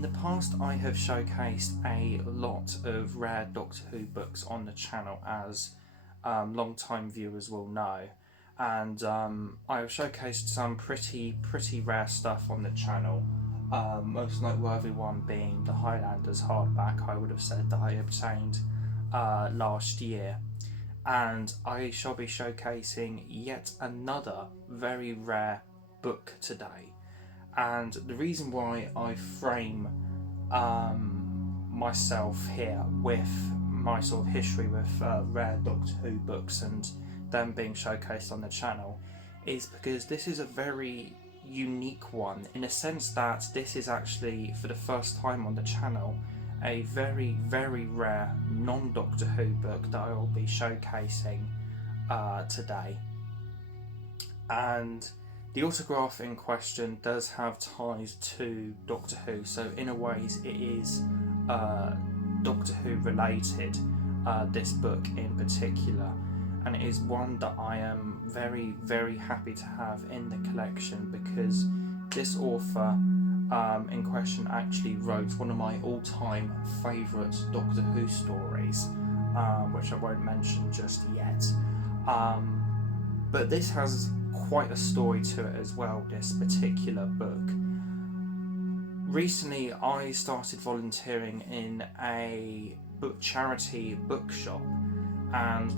In the past, I have showcased a lot of rare Doctor Who books on the channel, as long-time viewers will know, and I have showcased some pretty rare stuff on the channel. Most noteworthy one being the Highlanders hardback. I would have said that I obtained last year, and I shall be showcasing yet another very rare book today. And the reason why I frame myself here with my sort of history with rare Doctor Who books and them being showcased on the channel is because this is a very unique one, in a sense that this is actually, for the first time on the channel, a very rare non-Doctor Who book that I will be showcasing today. And the autograph in question does have ties to Doctor Who, so in a ways it is Doctor Who related, this book in particular, and it is one that I am very happy to have in the collection, because this author in question actually wrote one of my all-time favourite Doctor Who stories, which I won't mention just yet, but this has quite a story to it as well, this particular book. Recently I started volunteering in a charity bookshop, and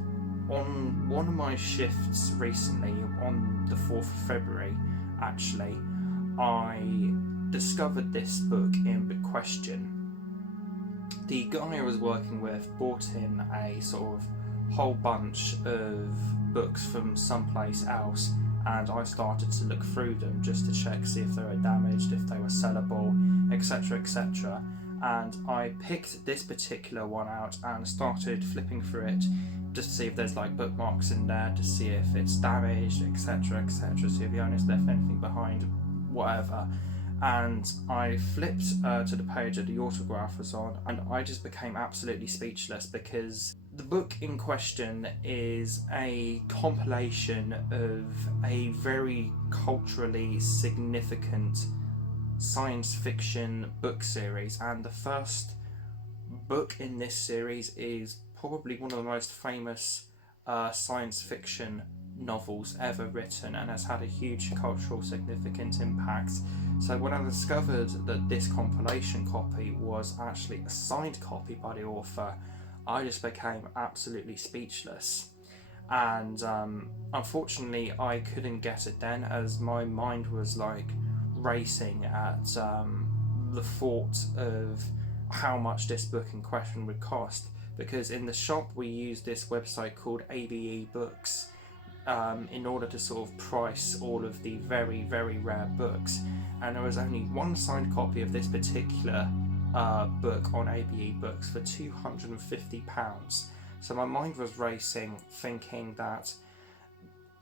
on one of my shifts recently, on the 4th of February actually, I discovered this book in question. The guy I was working with brought in a sort of whole bunch of books from someplace else, and I started to look through them just to check, see if they were damaged, if they were sellable, etc. And I picked this particular one out and started flipping through it just to see if there's like bookmarks in there, to see if it's damaged, etc, see if the owner's left anything behind, whatever. And I flipped to the page that the autograph was on, and I just became absolutely speechless, because the book in question is a compilation of a very culturally significant science fiction book series, and the first book in this series is probably one of the most famous science fiction novels ever written, and has had a huge cultural significant impact. So when I discovered that this compilation copy was actually a signed copy by the author, I just became absolutely speechless. And unfortunately I couldn't get it then, as my mind was like racing at the thought of how much this book in question would cost, because in the shop we used this website called ABE Books in order to sort of price all of the very rare books, and there was only one signed copy of this particular book on ABE Books for £250. So my mind was racing, thinking that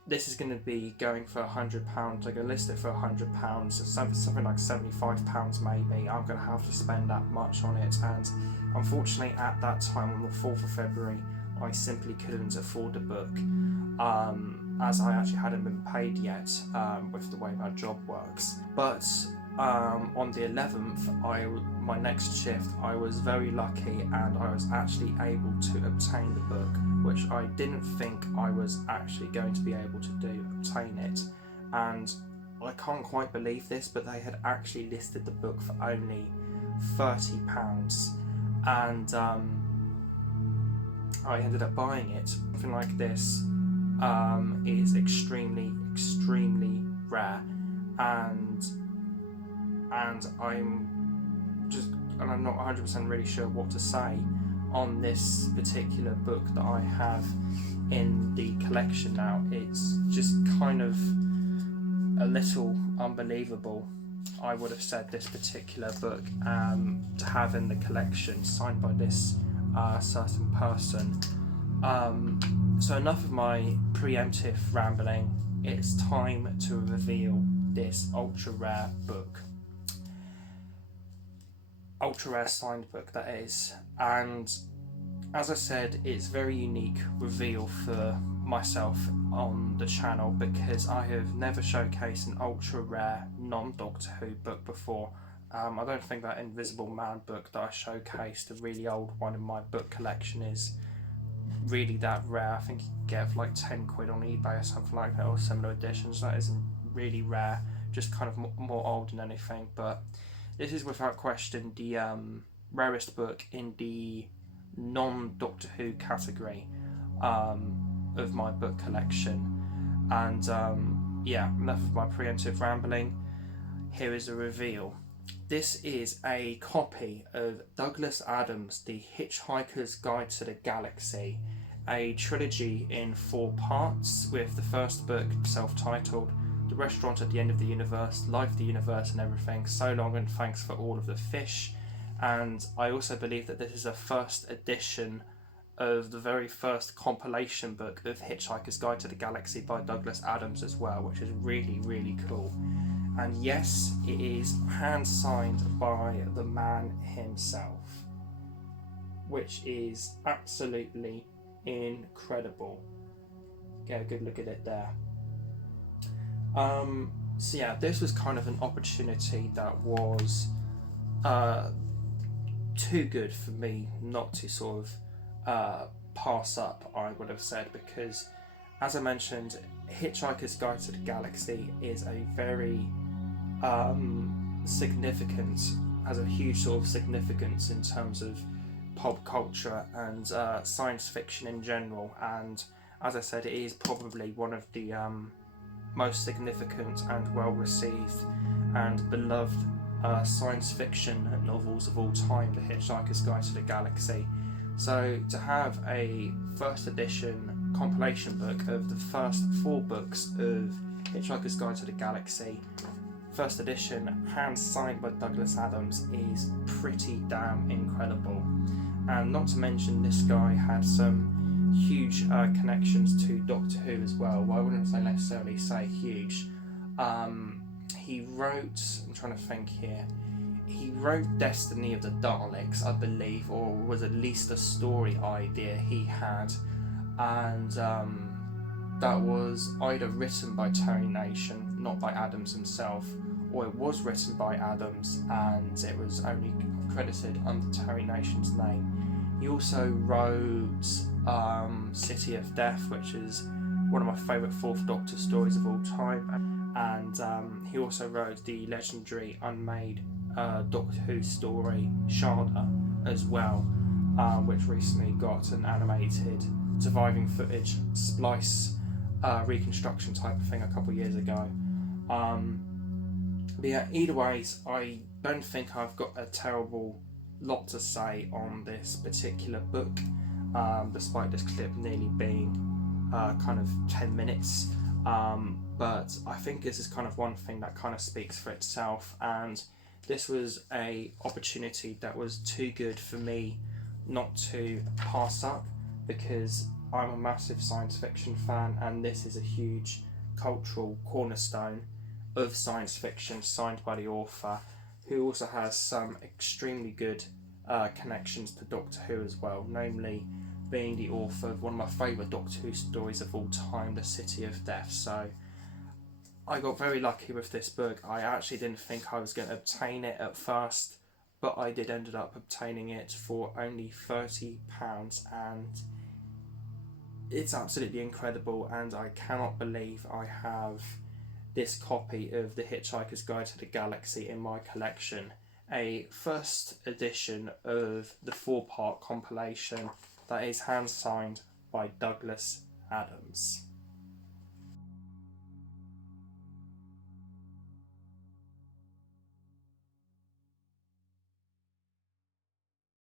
this is going to be going for £100, I'm going to list it for £100, something like £75 maybe, I'm going to have to spend that much on it. And unfortunately at that time, on the 4th of February, I simply couldn't afford the book, as I actually hadn't been paid yet with the way my job works. But on the 11th, my next shift, I was very lucky, and I was actually able to obtain the book, which I didn't think I was actually going to be able to obtain it. And I can't quite believe this, but they had actually listed the book for only £30, and I ended up buying it. Something like this is extremely rare, and I'm not 100% really sure what to say on this particular book that I have in the collection now. It's just kind of a little unbelievable, I would have said, this particular book to have in the collection, signed by this certain person. So enough of my preemptive rambling, it's time to reveal this ultra rare book. Ultra rare signed book, that is. And as I said, it's a very unique reveal for myself on the channel, because I have never showcased an ultra rare non-Doctor Who book before I don't think that Invisible Man book that I showcased, the really old one in my book collection, is really that rare. I think you can get it for like 10 quid on eBay or something like that, or similar editions. That isn't really rare, just kind of more old than anything. But this is without question the rarest book in the non-Doctor Who category of my book collection. And yeah, enough of my preemptive rambling. Here is a reveal. This is a copy of Douglas Adams' The Hitchhiker's Guide to the Galaxy, a trilogy in 4 parts, with the first book self-titled The Restaurant at the End of the Universe, Life, the Universe and Everything, So Long and Thanks for All of the Fish. And I also believe that this is a first edition of the very first compilation book of Hitchhiker's Guide to the Galaxy by Douglas Adams as well, which is really, really cool. And yes, it is hand signed by the man himself, which is absolutely incredible. Get a good look at it there. So yeah, this was kind of an opportunity that was too good for me not to sort of pass up, I would have said, because as I mentioned, Hitchhiker's Guide to the Galaxy is a very significant, has a huge sort of significance in terms of pop culture and science fiction in general, and as I said, it is probably one of the most significant and well received and beloved science fiction novels of all time, The Hitchhiker's Guide to the Galaxy. So to have a first edition compilation book of the first 4 books of Hitchhiker's Guide to the Galaxy, first edition, hand signed by Douglas Adams, is pretty damn incredible. And not to mention, this guy had some huge connections to Doctor Who as well. Well, I wouldn't necessarily say huge. He wrote, I'm trying to think here, he wrote Destiny of the Daleks, I believe, or was at least a story idea he had, and that was either written by Terry Nation, not by Adams himself, or it was written by Adams and it was only credited under Terry Nation's name. He also wrote City of Death, which is one of my favourite 4th Doctor stories of all time, and he also wrote the legendary unmade Doctor Who story Shada as well, which recently got an animated surviving footage splice reconstruction type of thing a couple of years ago. But yeah, either ways, I don't think I've got a terrible lot to say on this particular book, despite this clip nearly being kind of 10 minutes. But I think this is kind of one thing that kind of speaks for itself, and this was a opportunity that was too good for me not to pass up, because I'm a massive science fiction fan and this is a huge cultural cornerstone of science fiction, signed by the author, who also has some extremely good connections to Doctor Who as well, namely being the author of one of my favourite Doctor Who stories of all time, The City of Death. So I got very lucky with this book. I actually didn't think I was going to obtain it at first, but I did end up obtaining it for only £30, and it's absolutely incredible, and I cannot believe I have this copy of The Hitchhiker's Guide to the Galaxy in my collection, a first edition of the 4-part compilation that is hand signed by Douglas Adams.